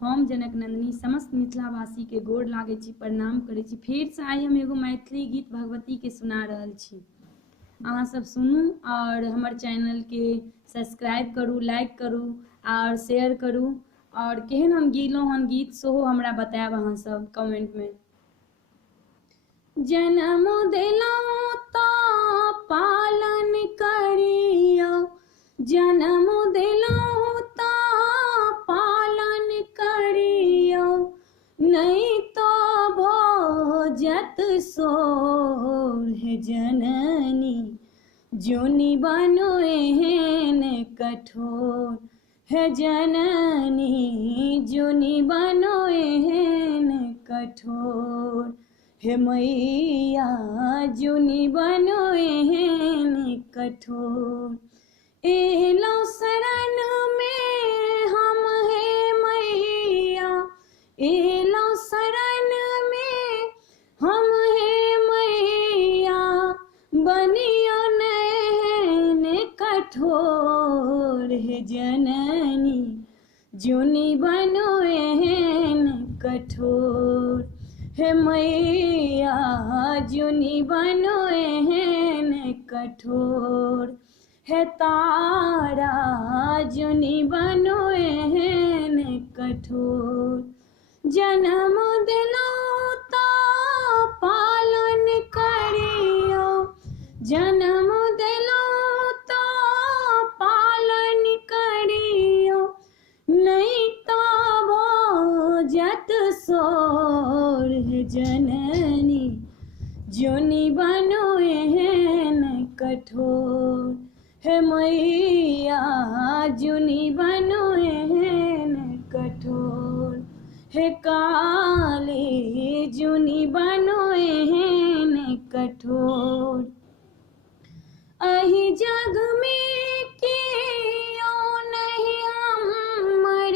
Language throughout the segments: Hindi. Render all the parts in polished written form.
हम जनक नंदिनी समस्त मिथिलावासी के गोर लागे छी, प्रणाम करे छी। फिर से आई हम एगो मैथिली गीत भगवती के सुना रहल छी, अहाँ सब सुनू और हमर चैनल के सब्सक्राइब करू, लाइक करू और शेयर करू। और केहन हम गेलहुँ हन गीत सेहो हमरा बतायब अहाँ सब कमेंट में। जन्म देलहुँ तऽ पालन करियौ, जन्म देलहुँ तऽ पालन करियौ, नहीं तो भोजत सोर हे जननी, जोनि बनो एहन कठोर हे जननी, जोनि बनो एहन कठोर हे मैया, जोनि बनो एहन कठोर। एलौं शरण में हम हे मैया, एलौं शरण में हम हे मैया, बनियो एहन कठोर हे जननी, जोनि बनो एहन कठोर हे मैया, जोनि बनो एहन कठोर हे तारा, जोनि बनो एहन कठोर। जन्म देलौं तऽ पालन करियौ, जन्म देलौं तऽ पालन करियौ, नहीं तो भोजत सोर हे जननी, जोनि बनो एहन कठोर हे मैया, जोनि बनो एहन कठोर हे काली, जोनि बनो एहन कठोर। अहि जग में कियो नहीं हमर,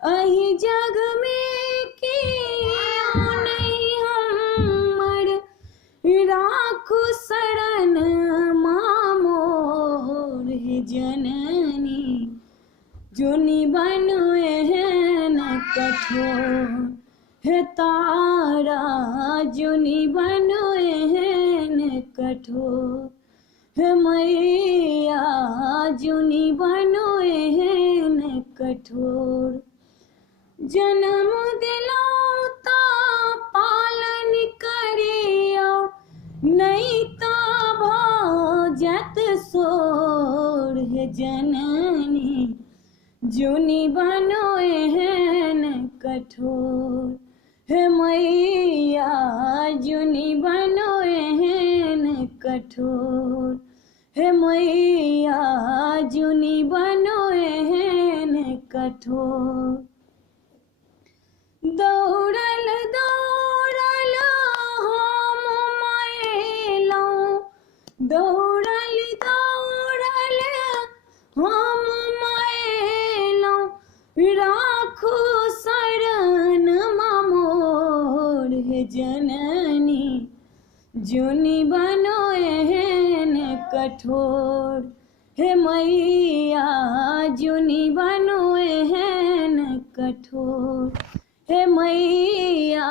अहि जग में कियो नहीं हमर, राखू शरण मामोर हे जननी, जोनि बनो एहन कठोर हे तारा, जोनि बनो एहन कठोर हे मैया, जोनि बनो एहन कठोर। जन्म देलौं तऽ पालन करियौ, नहीं तो भोजत सोर हे जननी, जोनि बनो एहन कठोर हे मैया, जोनि बनो एहन कठोर हे मैया, जोनि बनो एहन कठोर। दौड़ल दौड़ल हम अयलौं, दौड़ल दौड़ल हम अयलौं, राखू शरण मामोर हे जननी, जोनि बनो एहन कठोर हे मैया, जोनि बनो एहन कठोर हे मैया,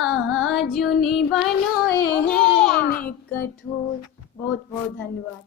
जोनि बनो एहन कठोर। बहुत बहुत धन्यवाद।